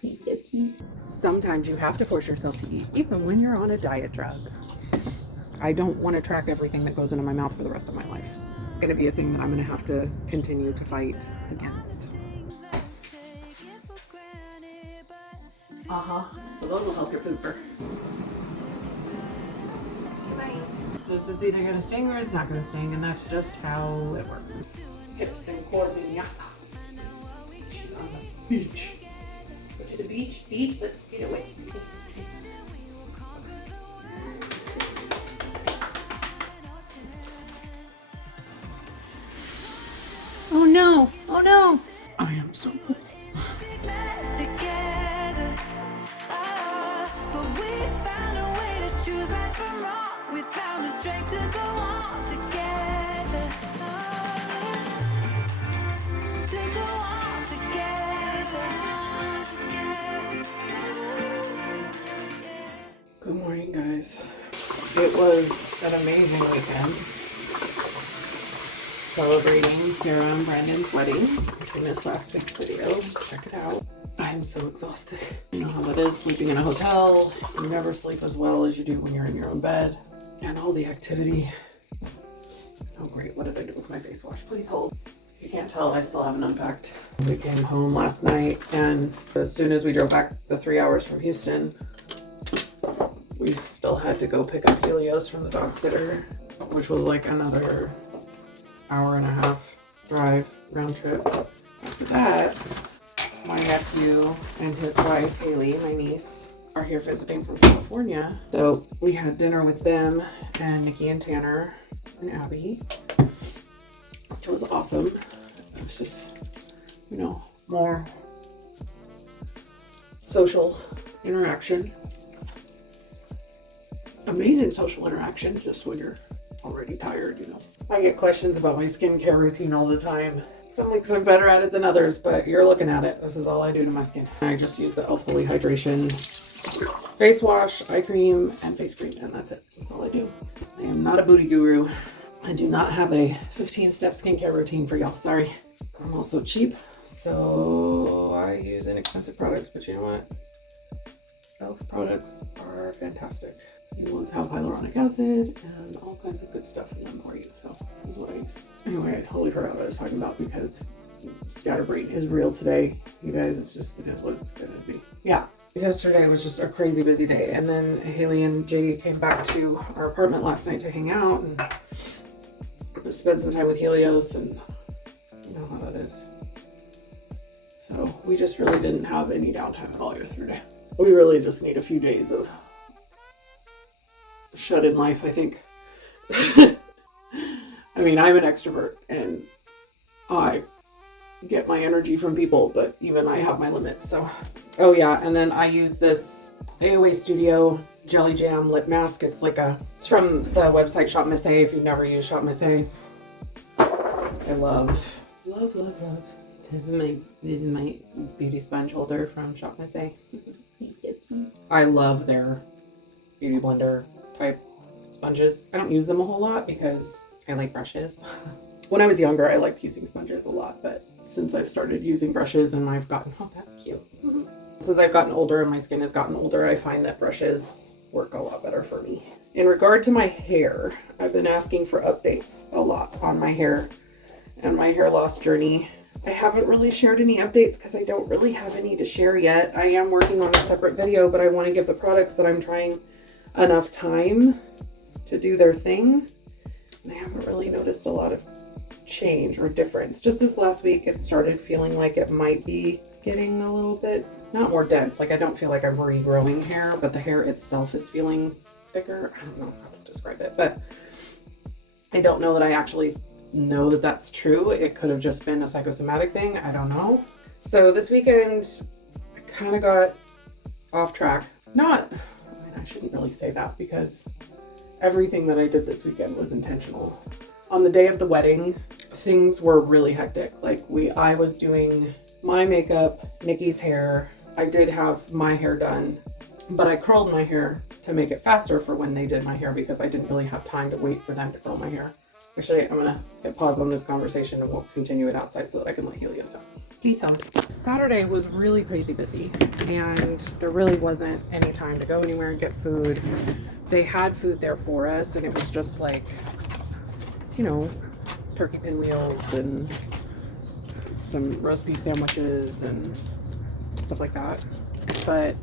He's so cute. Sometimes you have to force yourself to eat, even when you're on a diet drug. I don't want to track everything that goes into my mouth for the rest of my life. It's going to be a thing that I'm going to have to continue to fight against. So those will help your pooper. So this is either going to sting or it's not going to sting, and that's just how it works. Hips and core vinyasa. She's on the beach. Go to the beach, let's get away. Oh no, oh no. I am so full. Choose right from wrong. We found the strength to go on together. To go on together. Good morning, guys. It was an amazing weekend. Celebrating Sarah and Brandon's wedding. If you missed last week's video, check it out. I am so exhausted. You know how that is, sleeping in a hotel. You never sleep as well as you do when you're in your own bed. And all the activity. Oh great, what did I do with my face wash? Please hold. If you can't tell, I still haven't unpacked. We came home last night, and as soon as we drove back the 3 hours from Houston, we still had to go pick up Helios from the dog sitter, which was like another hour and a half drive, round trip. After that, my nephew and his wife, Haley, my niece, are here visiting from California. So we had dinner with them and Nikki and Tanner and Abby, which was awesome. It was just, you know, more social interaction. Amazing social interaction, just when you're already tired, you know. I get questions about my skincare routine all the time. Some weeks I'm better at it than others, but you're looking at it. This is all I do to my skin. I just use the Elf Fully Hydration face wash, eye cream, and face cream, and that's it. That's all I do. I am not a booty guru. I do not have a 15-step skincare routine for y'all. Sorry. I'm also cheap, so I use inexpensive products, but you know what? Elf products are fantastic. New ones have hyaluronic acid and all kinds of good stuff in them for you, so this is what I use. Anyway, I totally forgot what I was talking about because scatterbrain is real today. You guys, it is what it's gonna be. Yeah, yesterday was just a crazy busy day, and then Haley and JD came back to our apartment last night to hang out and spend some time with Helios, and you know how that is. So we just really didn't have any downtime at all yesterday. We really just need a few days of shut-in life, I think. I mean, I'm an extrovert and I get my energy from people, but even I have my limits. So, oh yeah, and then I use this AOA Studio Jelly Jam lip mask. It's from the website Shop Miss A. If you've never used Shop Miss A, I love. This is my beauty sponge holder from Shop Miss A. He's so cute. I love their beauty blender type sponges. I don't use them a whole lot because I like brushes. When I was younger, I liked using sponges a lot, but since I've started using brushes and I've gotten, oh, that's cute. Since I've gotten older and my skin has gotten older, I find that brushes work a lot better for me. In regard to my hair, I've been asking for updates a lot on my hair and my hair loss journey. I haven't really shared any updates because I don't really have any to share yet. I am working on a separate video, but I want to give the products that I'm trying enough time to do their thing. And I haven't really noticed a lot of change or difference. Just this last week, it started feeling like it might be getting a little bit, not more dense. Like I don't feel like I'm regrowing hair, but the hair itself is feeling thicker. I don't know how to describe it, but I don't know that I actually know that that's true. It could have just been a psychosomatic thing. I don't know. So this weekend, I kind of got off track. I shouldn't really say that because everything that I did this weekend was intentional. On the day of the wedding, things were really hectic. I was doing my makeup, Nikki's hair. I did have my hair done, but I curled my hair to make it faster for when they did my hair because I didn't really have time to wait for them to curl my hair. Actually, I'm gonna hit pause on this conversation and we'll continue it outside so that I can let Helios out. Please hold. Saturday was really crazy busy, and there really wasn't any time to go anywhere and get food. They had food there for us, and it was just like, you know, turkey pinwheels and some roast beef sandwiches and stuff like that. But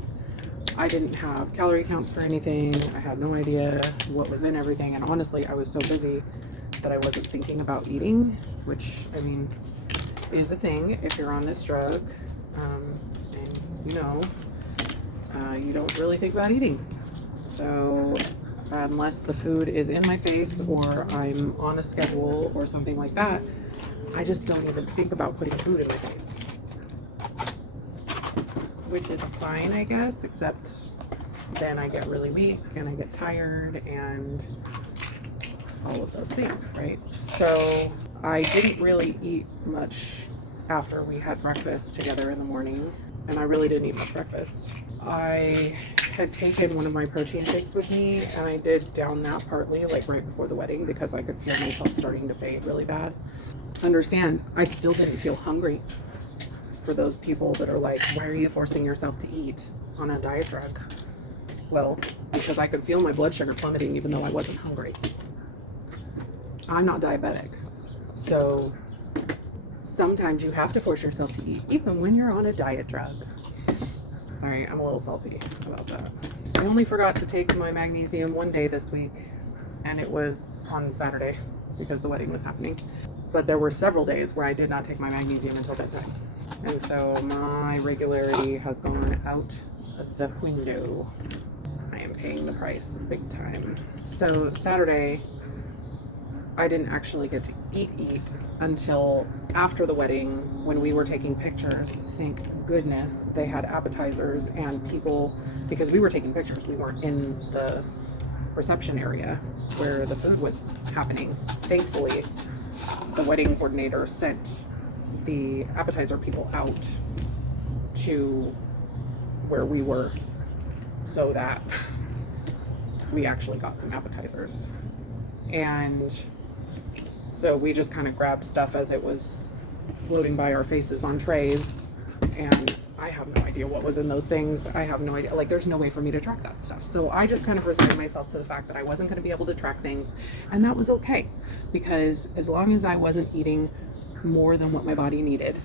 I didn't have calorie counts for anything. I had no idea what was in everything, and honestly, I was so busy that I wasn't thinking about eating, which, I mean, is a thing if you're on this drug, and you don't really think about eating. So unless the food is in my face or I'm on a schedule or something like that, I just don't even think about putting food in my face, which is fine, I guess, except then I get really weak and I get tired and all of those things, right? So I didn't really eat much after we had breakfast together in the morning, and I really didn't eat much breakfast. I had taken one of my protein shakes with me, and I did down that partly, like right before the wedding, because I could feel myself starting to fade really bad. Understand, I still didn't feel hungry. For those people that are like, why are you forcing yourself to eat on a diet drug? Well, because I could feel my blood sugar plummeting even though I wasn't hungry. I'm not diabetic, so sometimes you have to force yourself to eat, even when you're on a diet drug. Sorry, I'm a little salty about that. I only forgot to take my magnesium one day this week, and it was on Saturday because the wedding was happening. But there were several days where I did not take my magnesium until bedtime. And so my regularity has gone out the window. I am paying the price big time. So Saturday, I didn't actually get to eat until after the wedding when we were taking pictures. Thank goodness they had appetizers and people, because we were taking pictures. We weren't in the reception area where the food was happening. Thankfully, the wedding coordinator sent the appetizer people out to where we were so that we actually got some appetizers. And so we just kind of grabbed stuff as it was floating by our faces on trays, and I have no idea what was in those things. I have no idea. Like, there's no way for me to track that stuff. So I just kind of resigned myself to the fact that I wasn't going to be able to track things, and that was okay, because as long as I wasn't eating more than what my body needed,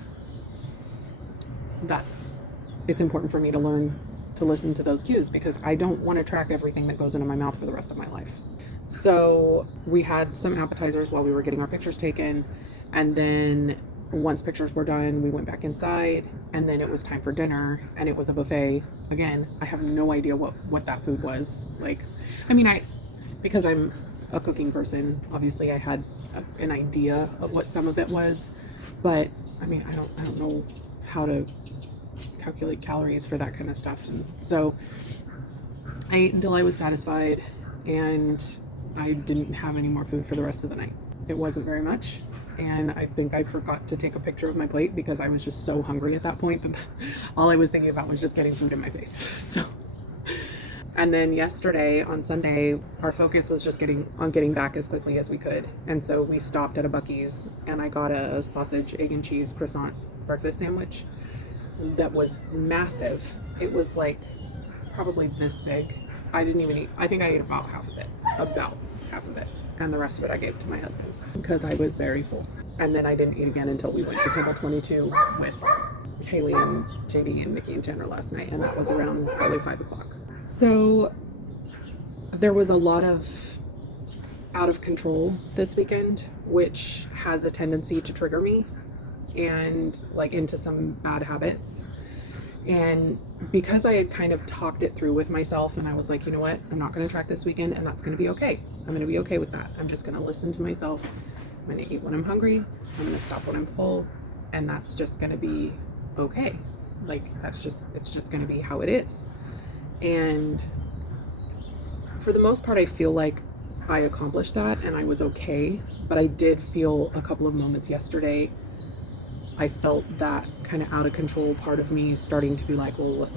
it's important for me to learn to listen to those cues, because I don't want to track everything that goes into my mouth for the rest of my life. So we had some appetizers while we were getting our pictures taken, and then once pictures were done, we went back inside, and then it was time for dinner, and it was a buffet. Again, I have no idea what that food was. Like, I mean, because I'm a cooking person, obviously I had an idea of what some of it was, but I mean, I don't know how to calculate calories for that kind of stuff. And so I ate until I was satisfied, and I didn't have any more food for the rest of the night. It wasn't very much, and I think I forgot to take a picture of my plate because I was just so hungry at that point that all I was thinking about was just getting food in my face. So, and then yesterday on Sunday, our focus was just getting back as quickly as we could, and so we stopped at a Buc-ee's, and I got a sausage, egg, and cheese croissant breakfast sandwich that was massive. It was like probably this big. I didn't even eat. I think I ate about half of it. And the rest of it I gave to my husband because I was very full. And then I didn't eat again until we went to Table 22 with Haley and JD and Nikki and Chandler last night, and that was around probably 5 o'clock. So there was a lot of out of control this weekend, which has a tendency to trigger me and like into some bad habits. And because I had kind of talked it through with myself, and I was like, you know what, I'm not going to track this weekend, and that's going to be okay. I'm going to be okay with that. I'm just going to listen to myself. I'm going to eat when I'm hungry. I'm going to stop when I'm full, and that's just going to be okay. Like, it's just going to be how it is. And for the most part, I feel like I accomplished that and I was okay, but I did feel a couple of moments yesterday I felt that kind of out of control part of me starting to be like, well,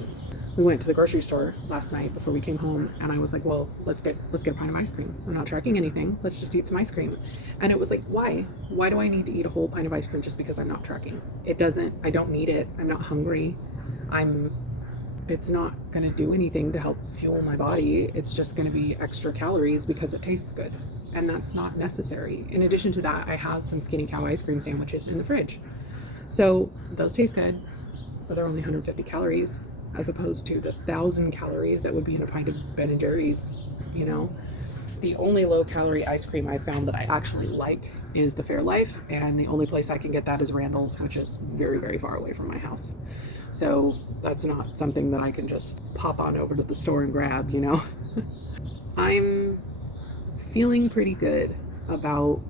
we went to the grocery store last night before we came home, and I was like, well, let's get a pint of ice cream. I'm not tracking anything. Let's just eat some ice cream. And it was like, why do I need to eat a whole pint of ice cream just because I'm not tracking? I don't need it. I'm not hungry. It's not going to do anything to help fuel my body. It's just going to be extra calories because it tastes good. And that's not necessary. In addition to that, I have some Skinny Cow ice cream sandwiches in the fridge. So those taste good, but they're only 150 calories as opposed to the 1,000 calories that would be in a pint of Ben & Jerry's, you know? The only low calorie ice cream I found that I actually like is the Fairlife, and the only place I can get that is Randall's, which is very, very far away from my house. So that's not something that I can just pop on over to the store and grab, you know? I'm feeling pretty good about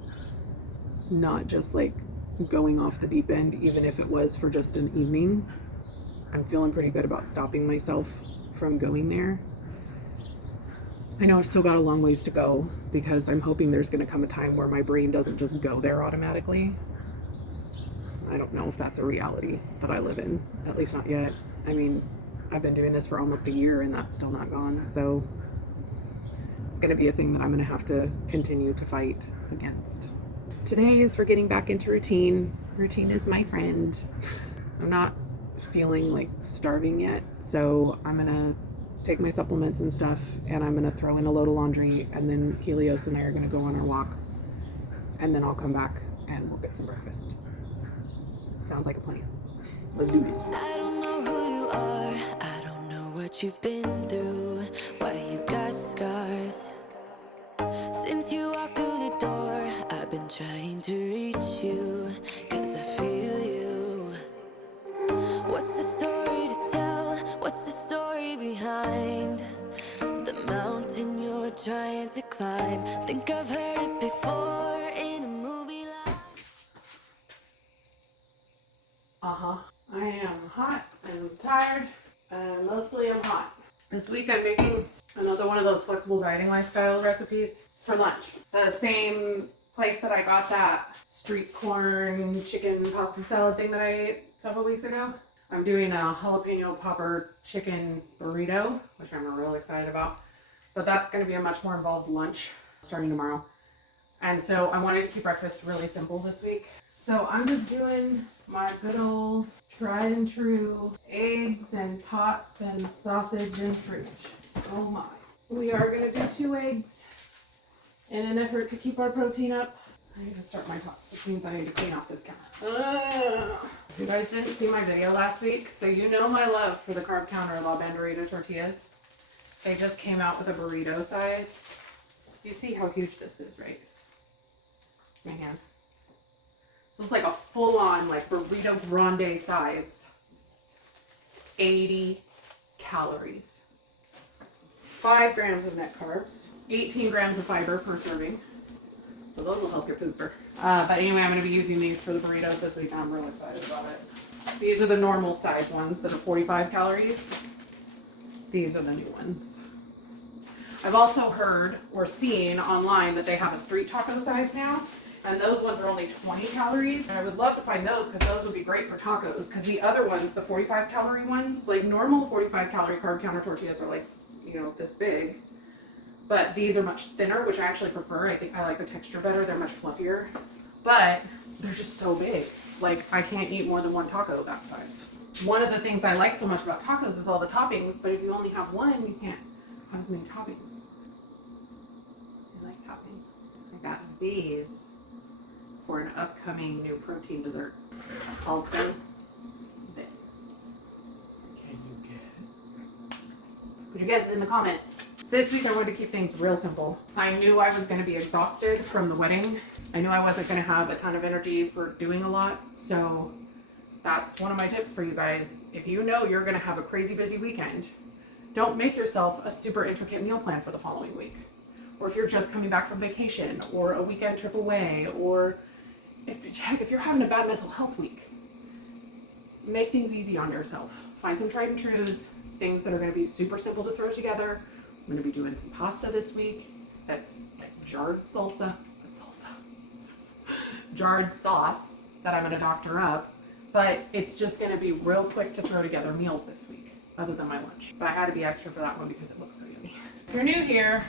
not just like going off the deep end, even if it was for just an evening. I'm feeling pretty good about stopping myself from going there. I know I've still got a long ways to go because I'm hoping there's going to come a time where my brain doesn't just go there automatically. I don't know if that's a reality that I live in, at least not yet. I mean, I've been doing this for almost a year and that's still not gone. So it's going to be a thing that I'm going to have to continue to fight against. Today is for getting back into routine. Routine is my friend. I'm not feeling like starving yet, so I'm gonna take my supplements and stuff, and I'm gonna throw in a load of laundry, and then Helios and I are gonna go on our walk, and then I'll come back and we'll get some breakfast. Sounds like a plan. Let's do this. I don't know who you are, I don't know what you've been through, why you got scars. Since you walked through the door, I've been trying to reach you, 'cause I feel you. What's the story to tell? What's the story behind the mountain you're trying to climb? Think I've heard it before in a movie like... I am hot and tired, and mostly I'm hot. This week I'm making another one of those flexible dieting lifestyle recipes for lunch. The same place that I got that street corn chicken pasta salad thing that I ate several weeks ago. I'm doing a Jalapeno Popper Chicken Burrito, which I'm real excited about. But that's going to be a much more involved lunch starting tomorrow. And so I wanted to keep breakfast really simple this week. So I'm just doing my good old tried and true eggs and tots and sausage and fruit. Oh my. We are going to do 2 eggs in an effort to keep our protein up. I need to start my tots, which means I need to clean off this counter. You guys didn't see my video last week, so you know my love for the carb counter La Banderita tortillas. They just came out with a burrito size. You see how huge this is, right? My hand. So it's like a full-on like burrito grande size. 80 calories. 5 grams of net carbs. 18 grams of fiber per serving. So those will help your pooper. But anyway, I'm going to be using these for the burritos this week, and I'm real excited about it. These are the normal size ones that are 45 calories. These are the new ones. I've also heard or seen online that they have a street taco size now, and those ones are only 20 calories. And I would love to find those because those would be great for tacos, because the other ones, the 45 calorie ones, like normal 45 calorie carb counter tortillas are like, you know, this big. But these are much thinner, which I actually prefer. I think I like the texture better. They're much fluffier. But they're just so big. Like, I can't eat more than 1 taco that size. One of the things I like so much about tacos is all the toppings, but if you only have one, you can't have as many toppings. I like toppings. I got these for an upcoming new protein dessert. Also, this. Can you get it? Put your guesses in the comments. This week I wanted to keep things real simple. I knew I was going to be exhausted from the wedding. I knew I wasn't going to have a ton of energy for doing a lot. So that's one of my tips for you guys. If you know you're going to have a crazy busy weekend, don't make yourself a super intricate meal plan for the following week. Or if you're just coming back from vacation or a weekend trip away, or if you're having a bad mental health week, make things easy on yourself. Find some tried and trues, things that are going to be super simple to throw together. I'm going to be doing some pasta this week. That's like jarred sauce that I'm going to doctor up. but it's just gonna be real quick to throw together meals this week, other than my lunch. But I had to be extra for that one because it looks so yummy. If you're new here,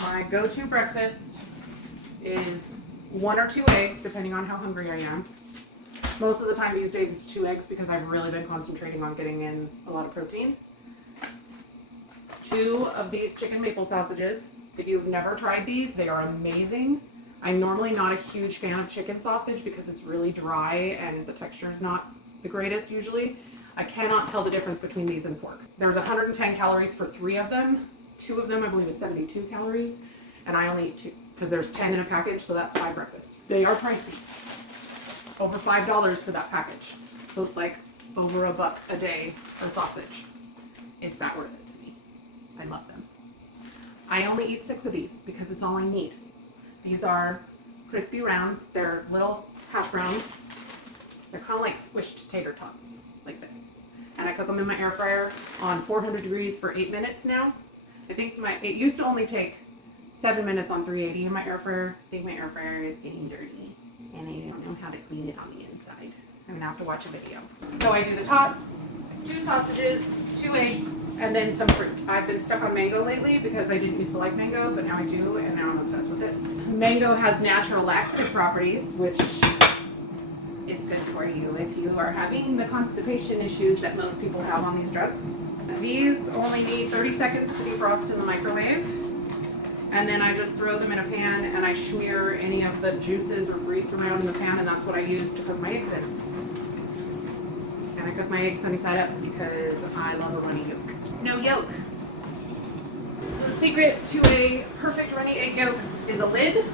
my go-to breakfast is 1 or 2 eggs, depending on how hungry I am. Most of the time these days it's 2 eggs because I've really been concentrating on getting in a lot of protein. 2 of these chicken maple sausages. If you've never tried these, they are amazing. I'm normally not a huge fan of chicken sausage because it's really dry and the texture is not the greatest usually. I cannot tell the difference between these and pork. There's 110 calories for 3 of them. 2 of them I believe is 72 calories, and I only eat 2 because there's 10 in a package, so that's 5 breakfasts. They are pricey. Over $5 for that package. So it's like over $1 a day for sausage. It's that worth it to me. I love them. I only eat 6 of these because it's all I need. These are crispy rounds. They're little hash browns. They're kind of like squished tater tots, like this. And I cook them in my air fryer on 400 degrees for 8 minutes now. I think it used to only take 7 minutes on 380 in my air fryer. I think my air fryer is getting dirty and I don't know how to clean it on the inside. I'm gonna have to watch a video. So I do the tots, 2 sausages, 2 eggs, and then some fruit. I've been stuck on mango lately because I didn't used to like mango, but now I do, and now I'm obsessed with it. Mango has natural laxative properties, which is good for you if you are having the constipation issues that most people have on these drugs. These only need 30 seconds to defrost in the microwave. And then I just throw them in a pan and I smear any of the juices or grease around in the pan, and that's what I use to cook my eggs in. And I cook my eggs sunny side up because I love a runny yolk. No yolk. The secret to a perfect runny egg yolk is a lid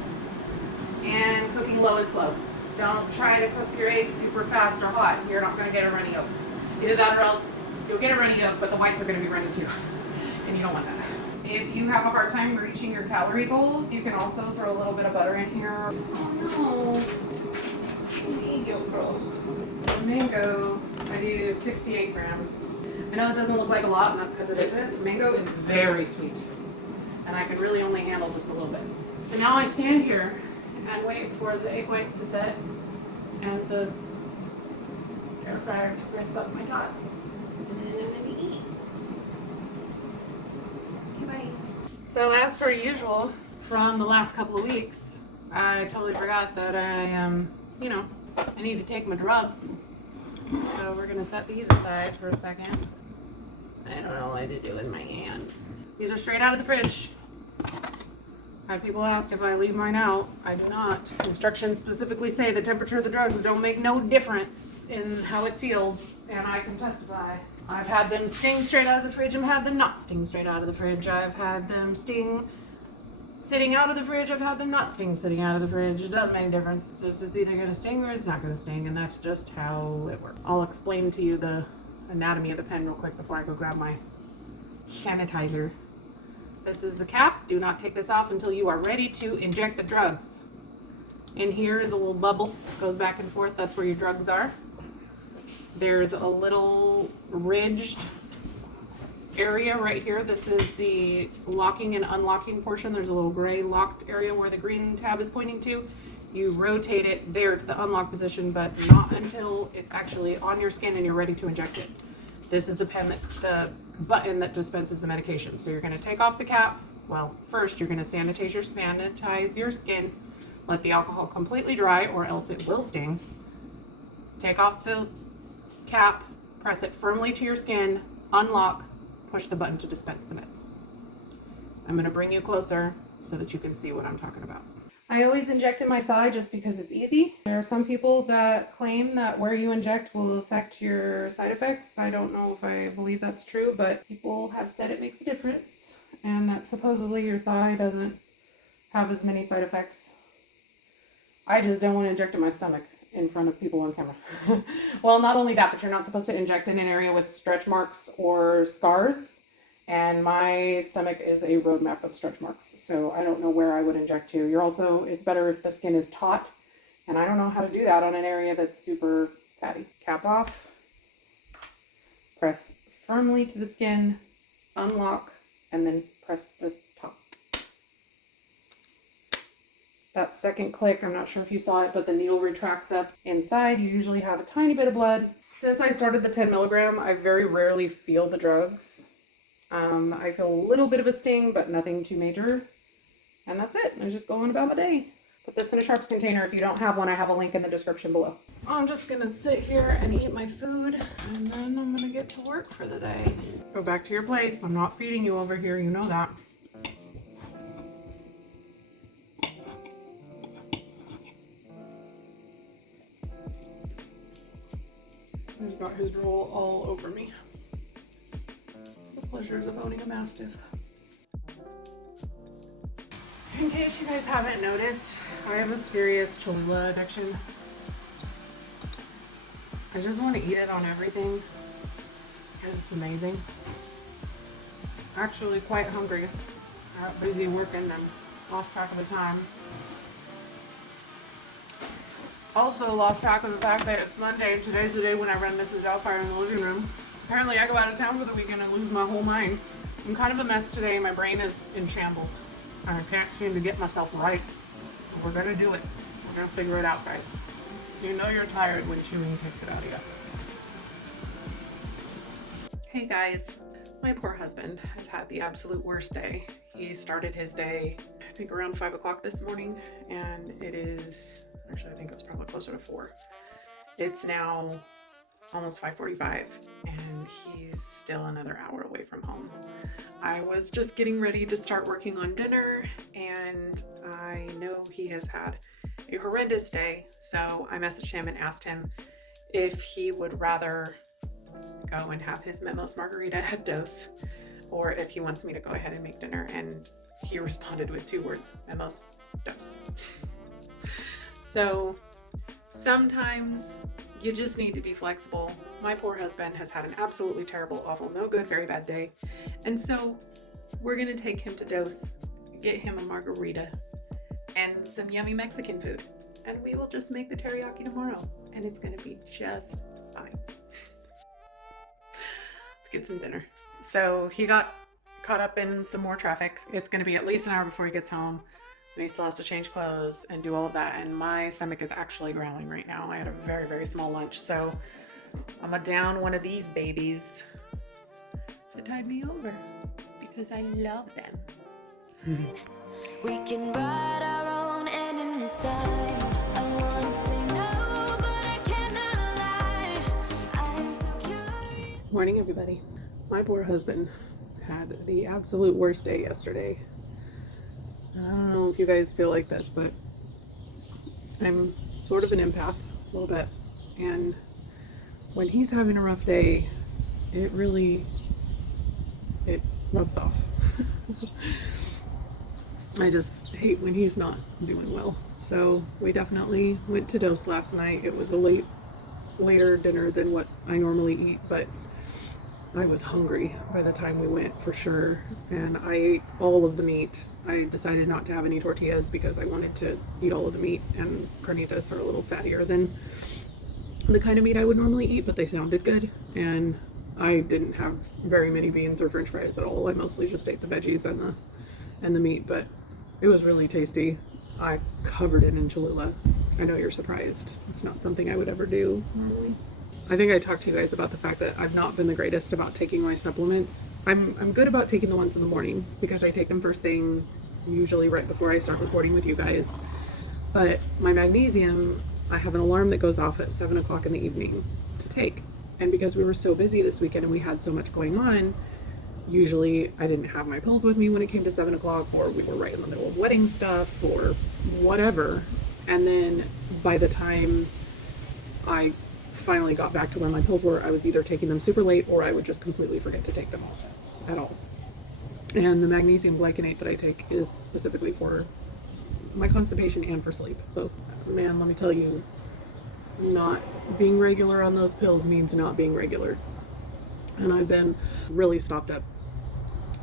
and cooking low and slow. Don't try to cook your eggs super fast or hot. You're not going to get a runny yolk. Either that or else you'll get a runny yolk, but the whites are going to be runny too. And you don't want that. If you have a hard time reaching your calorie goals, you can also throw a little bit of butter in here. Oh no. Egg yolk roll. Mango, I do 68 grams. I know it doesn't look like a lot, and that's because it isn't. Mango is very sweet. And I can really only handle just a little bit. And now I stand here and wait for the egg whites to set and the air fryer to crisp up my tots. And then I'm going to eat. Okay, bye. So as per usual, from the last couple of weeks, I totally forgot that I I need to take my drugs. So we're going to set these aside for a second. I don't know what to do with my hands. These are straight out of the fridge. I had people ask if I leave mine out. I do not. Instructions specifically say the temperature of the drugs don't make no difference in how it feels, and I can testify. I've had them sting straight out of the fridge and had them not sting straight out of the fridge. I've had them sting sitting out of the fridge. I've had them not sting sitting out of the fridge. It doesn't make a difference. It's either going to sting or it's not going to sting, and that's just how it works. I'll explain to you the anatomy of the pen real quick before I go grab my sanitizer. This is the cap. Do not take this off until you are ready to inject the drugs. In here is a little bubble. Goes back and forth. That's where your drugs are. There's a little ridged area right here. This is the locking and unlocking portion. There's a little gray locked area where the green tab is pointing to. You rotate it there to the unlock position, but not until it's actually on your skin and you're ready to inject it. This is the button that dispenses the medication. So you're going to take off the cap. Well, first you're going to sanitize your skin. Let the alcohol completely dry or else it will sting. Take off the cap, press it firmly to your skin, unlock, push the button to dispense the meds. I'm going to bring you closer so that you can see what I'm talking about. I always inject in my thigh just because it's easy. There are some people that claim that where you inject will affect your side effects. I don't know if I believe that's true, but people have said it makes a difference and that supposedly your thigh doesn't have as many side effects. I just don't want to inject in my stomach in front of people on camera. Well, not only that, but you're not supposed to inject in an area with stretch marks or scars. And my stomach is a roadmap of stretch marks, so I don't know where I would inject to. It's better if the skin is taut, and I don't know how to do that on an area that's super fatty. Cap off, press firmly to the skin, unlock, and then press the top. that second click, I'm not sure if you saw it, but the needle retracts up inside. You usually have a tiny bit of blood. Since I started the 10 milligram, I very rarely feel the drugs. I feel a little bit of a sting, but nothing too major. And that's it. I just go on about my day. Put this in a Sharps container. If you don't have one, I have a link in the description below. I'm just gonna sit here and eat my food, and then I'm gonna get to work for the day. Go back to your place. I'm not feeding you over here, you know that. He's got his drool all over me. The pleasures of owning a Mastiff. In case you guys haven't noticed, I have a serious Cholula addiction. I just want to eat it on everything because it's amazing. Actually quite hungry. I got busy working and lost track of the time. Also lost track of the fact that it's Monday and today's the day when I run Mrs. Doubtfire in the living room. Apparently I go out of town for the weekend and lose my whole mind. I'm kind of a mess today. My brain is in shambles. I can't seem to get myself right. We're gonna do it. We're gonna figure it out, guys. You know you're tired when chewing takes it out of you. Hey guys, my poor husband has had the absolute worst day. He started his day, I think around 5 o'clock this morning, and it is, actually I think it was probably closer to 4. It's now almost 5:45 and he's still another hour away from home. I was just getting ready to start working on dinner, and I know he has had a horrendous day, so I messaged him and asked him if he would rather go and have his Memos margarita at Dose, or if he wants me to go ahead and make dinner, and he responded with 2 words: Memos, Dose. So sometimes you just need to be flexible. My poor husband has had an absolutely terrible, awful, no good, very bad day. And so we're gonna take him to Dose, get him a margarita and some yummy Mexican food. And we will just make the teriyaki tomorrow and it's gonna be just fine. Let's get some dinner. So he got caught up in some more traffic. It's gonna be at least an hour before he gets home. And he still has to change clothes and do all of that. And my stomach is actually growling right now. I had a very, very small lunch. So I'm gonna down one of these babies to tide me over because I love them. We can write our own ending this time. I wanna say no, but I cannot lie. I am so curious. Morning, everybody. My poor husband had the absolute worst day yesterday. I don't know if you guys feel like this, but I'm sort of an empath a little bit. And when he's having a rough day, it rubs off. I just hate when he's not doing well. So we definitely went to Dose last night. It was a later dinner than what I normally eat, but I was hungry by the time we went for sure. And I ate all of the meat. I decided not to have any tortillas because I wanted to eat all of the meat, and carnitas are a little fattier than the kind of meat I would normally eat, but they sounded good. And I didn't have very many beans or french fries at all. I mostly just ate the veggies and the meat, but it was really tasty. I covered it in Cholula. I know you're surprised. It's not something I would ever do normally. I think I talked to you guys about the fact that I've not been the greatest about taking my supplements. I'm good about taking the ones in the morning because I take them first thing, usually right before I start recording with you guys. But my magnesium, I have an alarm that goes off at 7 o'clock in the evening to take. And because we were so busy this weekend and we had so much going on, usually I didn't have my pills with me when it came to 7 o'clock, or we were right in the middle of wedding stuff or whatever. And then by the time I finally got back to where my pills were, I was either taking them super late or I would just completely forget to take them at all. And the magnesium glycinate that I take is specifically for my constipation and for sleep, both. Man, let me tell you, not being regular on those pills means not being regular. And I've been really stocked up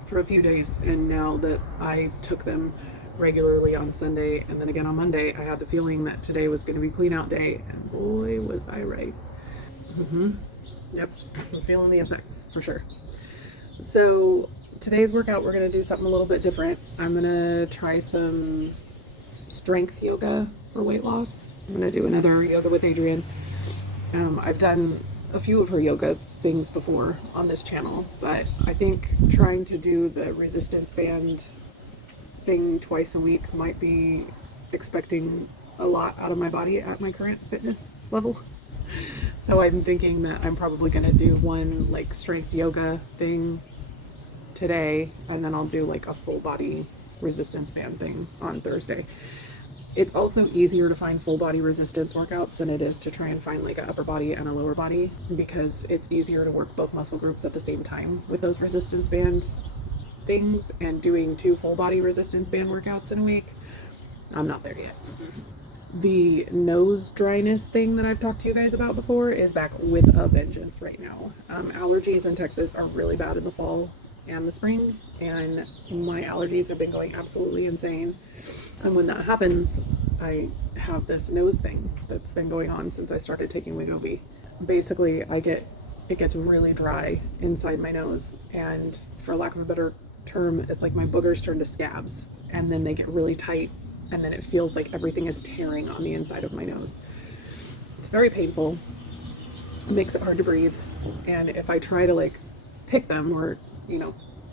for a few days, and now that I took them regularly on Sunday and then again on Monday, I had the feeling that today was going to be clean out day, and boy was I right. Yep, I'm feeling the effects for sure. So today's workout, we're going to do something a little bit different. I'm going to try some strength yoga for weight loss. I'm gonna do another yoga with Adrienne. I've done a few of her yoga things before on this channel, but I think trying to do the resistance band thing twice a week might be expecting a lot out of my body at my current fitness level. So I'm thinking that I'm probably gonna do one like strength yoga thing today, and then I'll do like a full body resistance band thing on Thursday. It's also easier to find full body resistance workouts than it is to try and find like an upper body and a lower body, because it's easier to work both muscle groups at the same time with those resistance band things. And doing 2 full body resistance band workouts in a week, I'm not there yet. The nose dryness thing that I've talked to you guys about before is back with a vengeance right now. Allergies in Texas are really bad in the fall and the spring, and my allergies have been going absolutely insane. And when that happens, I have this nose thing that's been going on since I started taking Wegovy. Basically, it gets really dry inside my nose, and for lack of a better term, it's like my boogers turn to scabs, and then they get really tight, and then it feels like everything is tearing on the inside of my nose. It's very painful. It makes it hard to breathe, and if I try to like pick them or,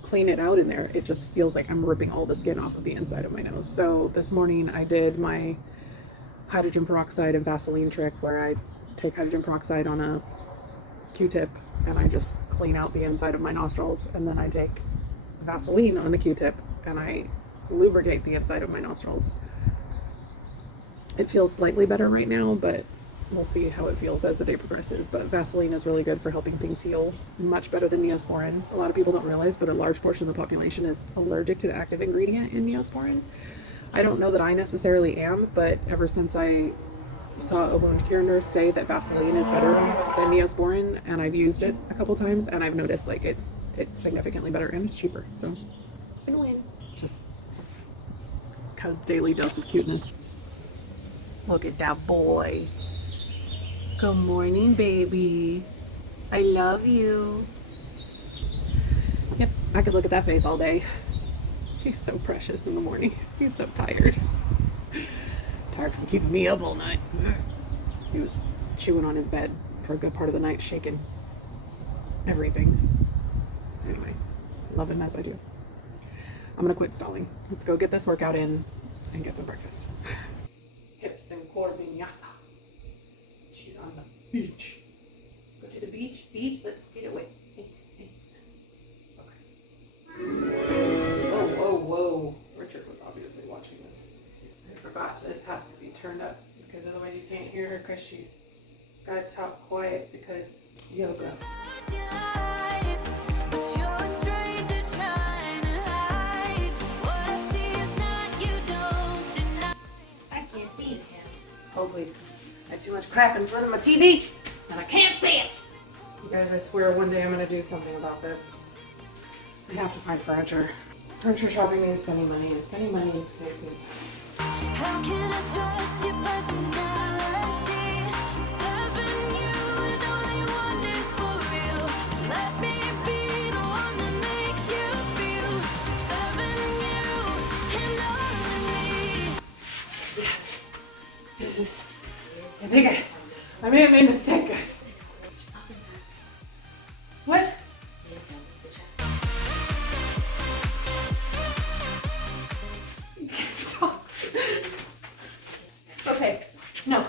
clean it out in there, it just feels like I'm ripping all the skin off of the inside of my nose. So this morning I did my hydrogen peroxide and Vaseline trick, where I take hydrogen peroxide on a Q-tip and I just clean out the inside of my nostrils, and then I take Vaseline on a Q-tip and I lubricate the inside of my nostrils. It feels slightly better right now, but we'll see how it feels as the day progresses. But Vaseline is really good for helping things heal. It's much better than Neosporin. A lot of people don't realize, but a large portion of the population is allergic to the active ingredient in Neosporin. I don't know that I necessarily am, but ever since I saw a wound care nurse say that Vaseline is better than Neosporin, and I've used it a couple times, and I've noticed like it's significantly better and it's cheaper. So win-win. Just because daily dose of cuteness. Look at that boy. Good morning, baby. I love you. Yep, I could look at that face all day. He's so precious in the morning. He's so tired. Tired from keeping me up all night. He was chewing on his bed for a good part of the night, shaking everything. Anyway, love him as I do. I'm gonna quit stalling. Let's go get this workout in and get some breakfast. Hips and core vinyasa. She's on the beach. Go to the beach. Let's get away. Hey. Okay. Whoa. Richard was obviously watching this. I forgot this has to be turned up, because otherwise you can't hear her, because she's got to talk quiet because yoga. I can't see it. Oh, please. I had too much crap in front of my TV, and I can't see it. You guys, I swear one day I'm going to do something about this. I have to find furniture. Furniture shopping means spending money, and spending money makes things. How can I trust your personality? Serving you with only wonders for real. Let me be the one that makes you feel. Serving you and only me. Yeah. This is... I think I may have made a mistake, guys. What? You can't talk. Okay. No.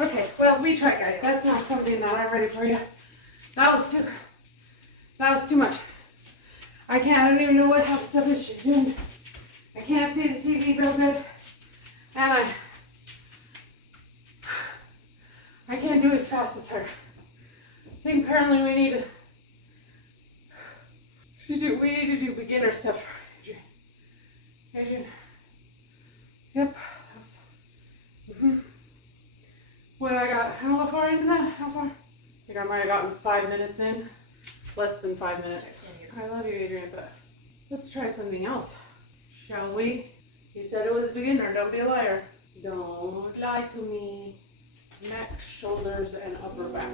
Okay. Well, retry, guys. That's not something that I'm ready for you. That was too much. I don't even know what half the stuff is she's doing. I can't see the TV real good. And I can't do as fast as her. I think apparently we need to do beginner stuff for Adrienne. Yep. What I got? How far into that? How far? I think I might have gotten 5 minutes in. Less than 5 minutes. I love you, Adrienne, but let's try something else. Shall we? You said it was beginner. Don't be a liar. Don't lie to me. Neck, shoulders, and upper back.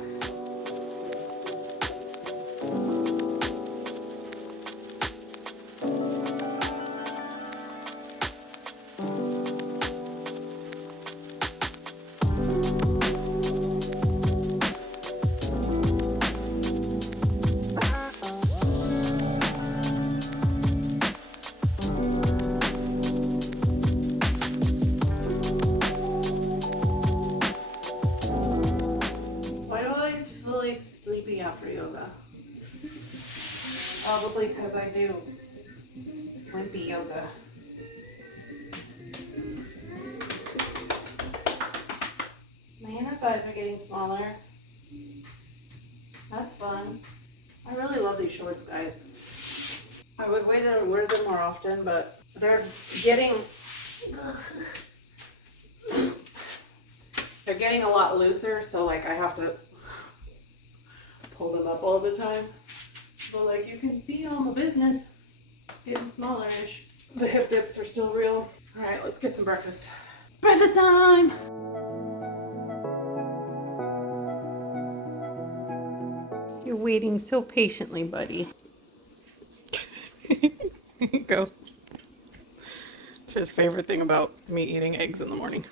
Probably because I do limpy yoga. My inner thighs are getting smaller. That's fun. I really love these shorts, guys. I would wear them more often, but they're getting a lot looser, so like I have to pull them up all the time. But like you can see on the business, getting smaller-ish. The hip dips are still real. All right, let's get some breakfast. Breakfast time! You're waiting so patiently, buddy. Here you go. It's his favorite thing about me eating eggs in the morning.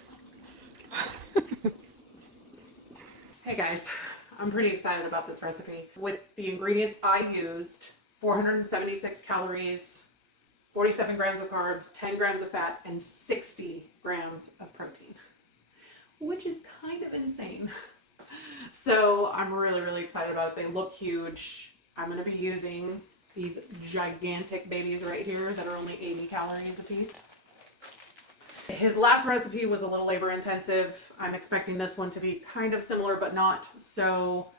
Hey guys, I'm pretty excited about this recipe. With the ingredients I used, 476 calories, 47 grams of carbs, 10 grams of fat, and 60 grams of protein, which is kind of insane. So I'm really, really excited about it. They look huge. I'm going to be using these gigantic babies right here that are only 80 calories a piece. His last recipe was a little labor intensive. I'm expecting this one to be kind of similar, but not. So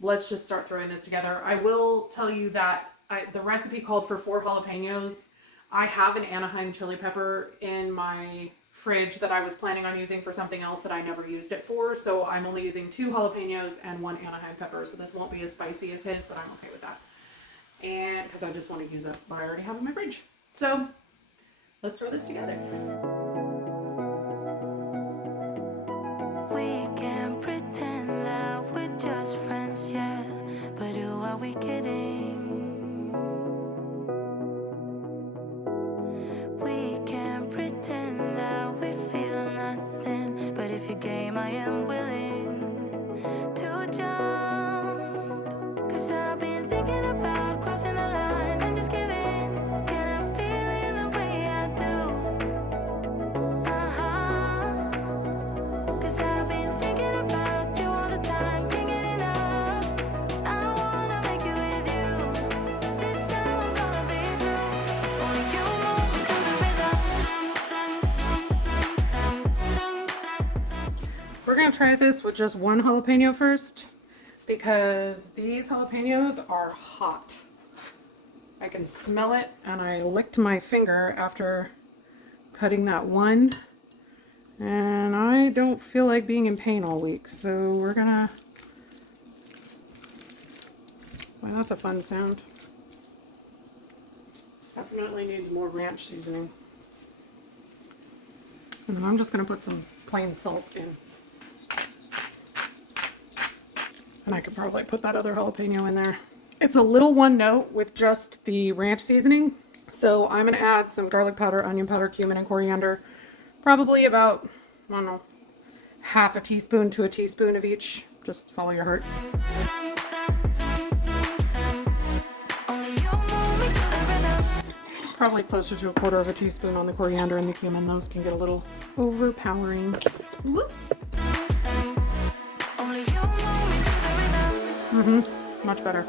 let's just start throwing this together. I will tell you that the recipe called for 4 jalapenos. I have an Anaheim chili pepper in my fridge that I was planning on using for something else that I never used it for. So I'm only using 2 jalapenos and 1 Anaheim pepper. So this won't be as spicy as his, but I'm okay with that. And because I just want to use up what I already have in my fridge. So let's throw this together. We can pretend that we're just friends, yeah. But who are we kidding? We can pretend that we feel nothing. But if you're game, I am willing to jump. 'Cause I've been thinking about crossing the line and just giving. And I'm feeling the way I do. Uh-huh. 'Cause I've been thinking about you all the time, can't get enough. I wanna make it with you. This time I'm gonna be true. Only you move me to the rhythm. We're going to try this with just 1 jalapeno first because these jalapenos are hot. I can smell it, and I licked my finger after cutting that one. And I don't feel like being in pain all week, so we're gonna... Wow, that's a fun sound. Definitely needs more ranch seasoning. And then I'm just gonna put some plain salt in. And I could probably put that other jalapeno in there. It's a little one note with just the ranch seasoning. So I'm gonna add some garlic powder, onion powder, cumin, and coriander. Probably about, I don't know, half a teaspoon to a teaspoon of each. Just follow your heart. Probably closer to a quarter of a teaspoon on the coriander and the cumin. Those can get a little overpowering. Whoop. Much better.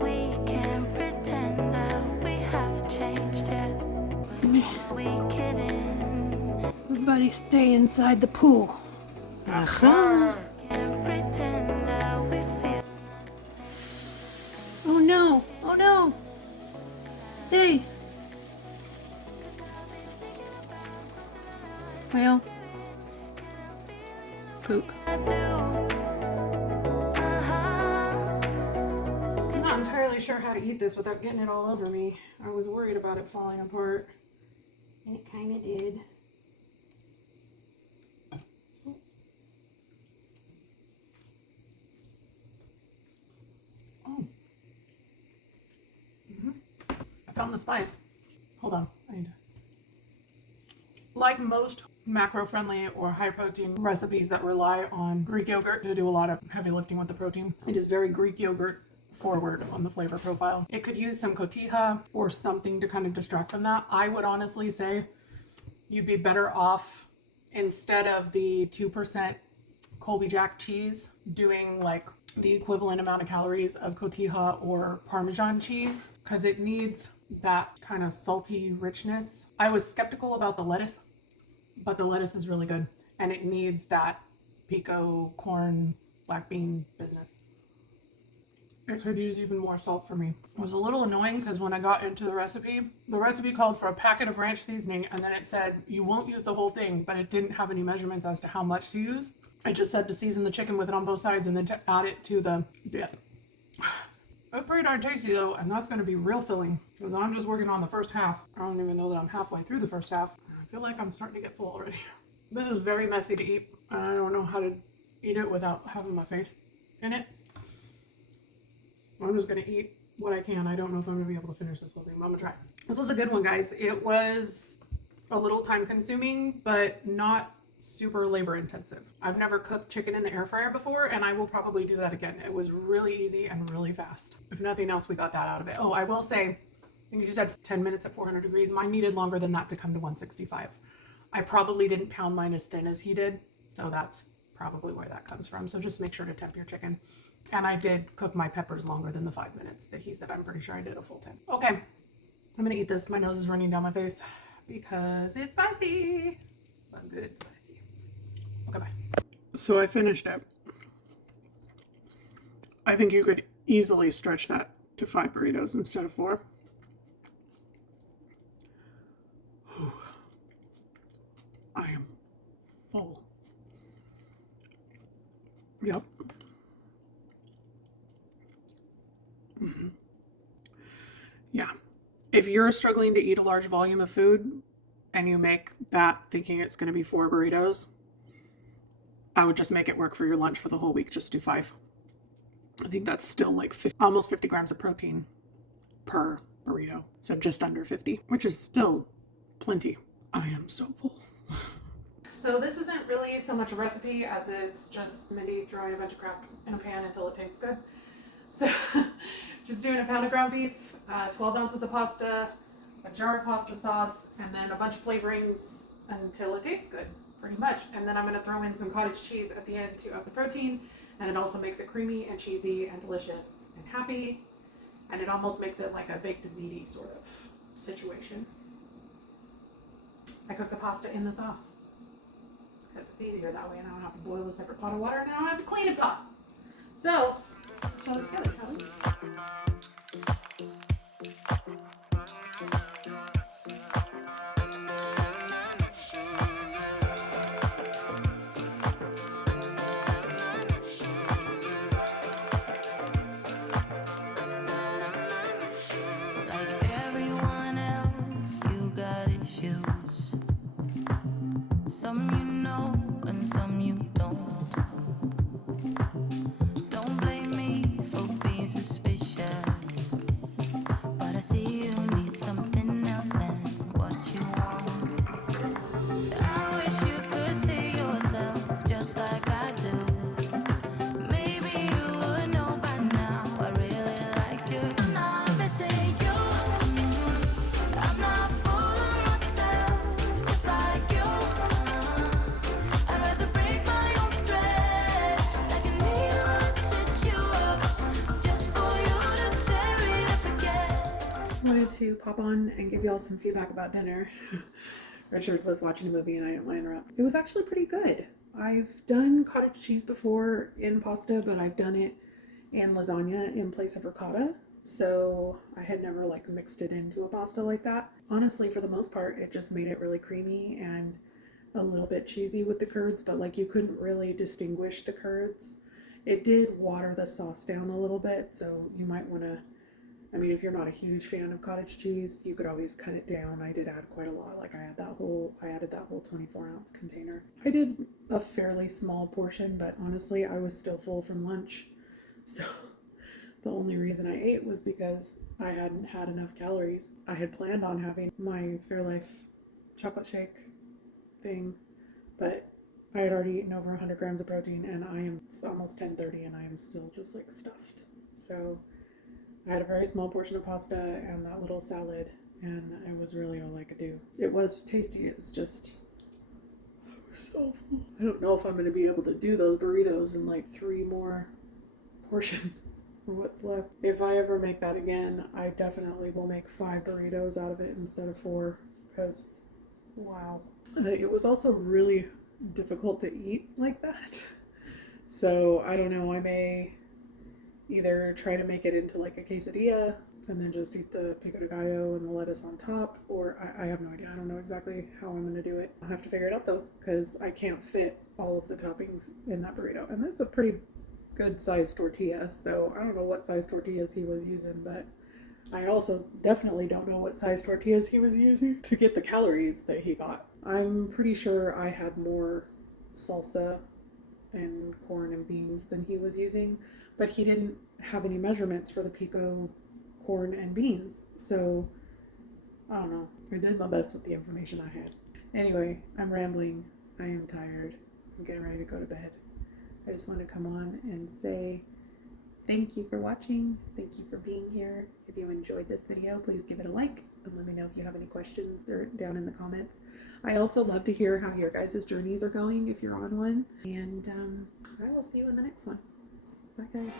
We can pretend that we have changed yet. We kidding. Everybody stay inside the pool. Can pretend that we feel. Oh no! Oh no! Hey! Well, poop. I'm not entirely sure how to eat this without getting it all over me. I was worried about it falling apart. And it kind of did. Oh. I found the spice. Hold on. I need to... Like most macro-friendly or high-protein recipes that rely on Greek yogurt to do a lot of heavy lifting with the protein, it is very Greek yogurt forward on the flavor profile. It could use some cotija or something to kind of distract from that. I would honestly say you'd be better off instead of the 2% Colby Jack cheese, doing like the equivalent amount of calories of cotija or Parmesan cheese, because it needs that kind of salty richness. I was skeptical about the lettuce, but the lettuce is really good, and it needs that pico corn black bean business. It could use even more salt for me. It was a little annoying because when I got into the recipe called for a packet of ranch seasoning, and then it said you won't use the whole thing, but it didn't have any measurements as to how much to use. It just said to season the chicken with it on both sides and then to add it to the dip. It's pretty darn tasty though, and that's going to be real filling because I'm just working on the first half. I don't even know that I'm halfway through the first half. I feel like I'm starting to get full already. This is very messy to eat. I don't know how to eat it without having my face in it. I'm just going to eat what I can. I don't know if I'm going to be able to finish this whole thing, but I'm going to try. This was a good one, guys. It was a little time consuming, but not super labor intensive. I've never cooked chicken in the air fryer before, and I will probably do that again. It was really easy and really fast. If nothing else, we got that out of it. Oh, I will say, I think you just had 10 minutes at 400 degrees. Mine needed longer than that to come to 165. I probably didn't pound mine as thin as he did, so that's probably where that comes from. So just make sure to temp your chicken. And I did cook my peppers longer than the 5 minutes that he said. I'm pretty sure I did a full 10. Okay, I'm gonna eat this. My nose is running down my face because it's spicy, but good spicy. Okay, bye. So I finished it. I think you could easily stretch that to 5 burritos instead of 4. Whew. I am full. Yep. Mm-hmm. Yeah. If you're struggling to eat a large volume of food and you make that thinking it's going to be 4 burritos, I would just make it work for your lunch for the whole week. Just do 5. I think that's still like almost 50 grams of protein per burrito. So just under 50, which is still plenty. I am so full. So this isn't really so much a recipe as it's just Mindy throwing a bunch of crap in a pan until it tastes good. So just doing a pound of ground beef, 12 ounces of pasta, a jar of pasta sauce, and then a bunch of flavorings until it tastes good, pretty much. And then I'm going to throw in some cottage cheese at the end to up the protein, and it also makes it creamy and cheesy and delicious and happy, and it almost makes it like a baked ziti sort of situation. I cook the pasta in the sauce because it's easier that way, and I don't have to boil a separate pot of water, and I don't have to clean a pot. So let's get it, Kelly. Like everyone else, you got issues. Some you know and some you don't. Don't blame me for being suspicious, but I see you need something else than what you want. I wish you could see yourself just like I do. Maybe you would know by now I really like you. I'm not missing you. I'm not fooling myself just like you. I'd rather break my own thread like a needle and stitch you up just for you to tear it up again. Just wanted to pop on and give y'all some feedback about dinner. Richard was watching a movie and I didn't want to interrupt. It was actually pretty good. I've done cottage cheese before in pasta, but I've done it in lasagna in place of ricotta. So I had never like mixed it into a pasta like that. Honestly, for the most part, it just made it really creamy and a little bit cheesy with the curds, but like you couldn't really distinguish the curds. It did water the sauce down a little bit, so you might want to, I mean, if you're not a huge fan of cottage cheese, you could always cut it down. I did add quite a lot. Like I added that whole 24-ounce container. I did a fairly small portion, but honestly, I was still full from lunch. So the only reason I ate was because I hadn't had enough calories. I had planned on having my Fairlife chocolate shake thing, but I had already eaten over 100 grams of protein, and it's almost 10:30 and I am still just like stuffed. So I had a very small portion of pasta and that little salad, and it was really all I could do. It was tasty. It was just, I was I don't know if I'm going to be able to do those burritos in like 3 more portions for what's left. If I ever make that again, I definitely will make 5 burritos out of it instead of 4, because wow. It was also really difficult to eat like that. So I don't know, I may either try to make it into like a quesadilla and then just eat the pico de gallo and the lettuce on top, or I have no idea. I don't know exactly how I'm going to do it. I'll have to figure it out though, because I can't fit all of the toppings in that burrito. And that's a pretty good sized tortilla, so I don't know what size tortillas he was using, but I also definitely don't know what size tortillas he was using to get the calories that he got. I'm pretty sure I had more salsa and corn and beans than he was using, but he didn't have any measurements for the pico corn and beans, so I don't know. I did my best with the information I had. Anyway, I'm rambling. I am tired. I'm getting ready to go to bed. I just want to come on and say thank you for watching. Thank you for being here. If you enjoyed this video, please give it a like and let me know if you have any questions down in the comments. I also love to hear how your guys' journeys are going if you're on one. And I will see you in the next one. Bye, guys.